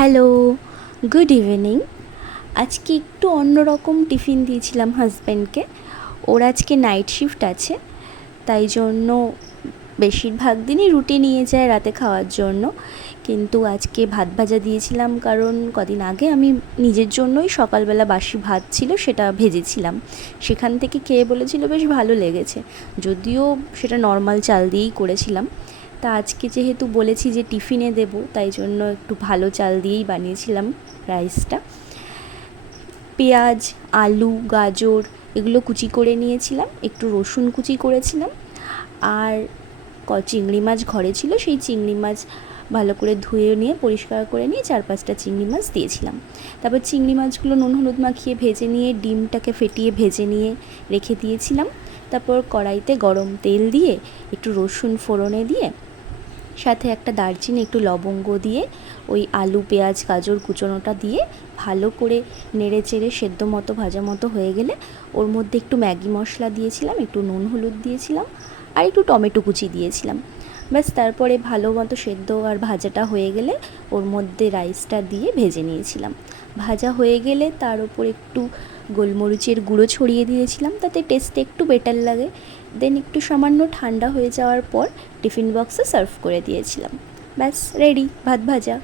Hello, good evening. আজকে একটু অন্যরকম টিফিন দিয়েছিলাম হাজব্যান্ডকে। ওর আজকে নাইট শিফট আছে, তাই জন্য বেশিরভাগ দিনই রুটি নিয়ে যায় রাতে খাওয়ার জন্য। কিন্তু আজকে ভাত ভাজা দিয়েছিলাম, কারণ কদিন আগে আমি নিজের জন্যই সকালবেলা বাসি ভাত ছিল সেটা ভেজেছিলাম। সেখান থেকে খেয়ে বলেছিল বেশ ভালো লেগেছে, যদিও সেটা নর্মাল চাল দিয়েই করেছিলাম। তা আজকে যেহেতু বলেছি যে টিফিনে দেব, তাই জন্য একটু ভালো চাল দিয়েই বানিয়েছিলাম রাইসটা। পেঁয়াজ, আলু, গাজর এগুলো কুচি করে নিয়েছিলাম, একটু রসুন কুচি করেছিলাম, আর চিংড়ি মাছ ঘরে ছিল, সেই চিংড়ি মাছ ভালো করে ধুয়ে নিয়ে পরিষ্কার করে নিয়ে 4-5টা চিংড়ি মাছ দিয়েছিলাম। তারপর চিংড়ি মাছগুলো নুন হলুদ মাখিয়ে ভেজে নিয়ে ডিমটাকে ফেটিয়ে ভেজে নিয়ে রেখে দিয়েছিলাম। তারপর কড়াইতে গরম তেল দিয়ে একটু রসুন ফোড়নে দিয়ে সাথে একটা দারচিনি, একটু লবঙ্গ দিয়ে ওই আলু, পেঁয়াজ, গাজর কুচোনোটা দিয়ে ভালো করে নেড়ে চেড়ে সেদ্ধ মতো ভাজা মতো হয়ে গেলে ওর মধ্যে একটু ম্যাগি মশলা দিয়েছিলাম, একটু নুন হলুদ দিয়েছিলাম, আর একটু টমেটো কুচি দিয়েছিলাম। ব্যাস, তারপরে ভালো মতো সেদ্ধ আর ভাজাটা হয়ে গেলে ওর মধ্যে রাইসটা দিয়ে ভেজে নিয়েছিলাম। ভাজা হয়ে গেলে তার ওপর একটু গোলমরিচের গুঁড়ো ছড়িয়ে দিয়েছিলাম, তাতে টেস্টটা একটু বেটার লাগে। দেন একটু সামান্য ঠান্ডা হয়ে যাওয়ার পর টিফিন বক্সে সার্ভ করে দিয়েছিলাম। ব্যাস, রেডি ভাত ভাজা।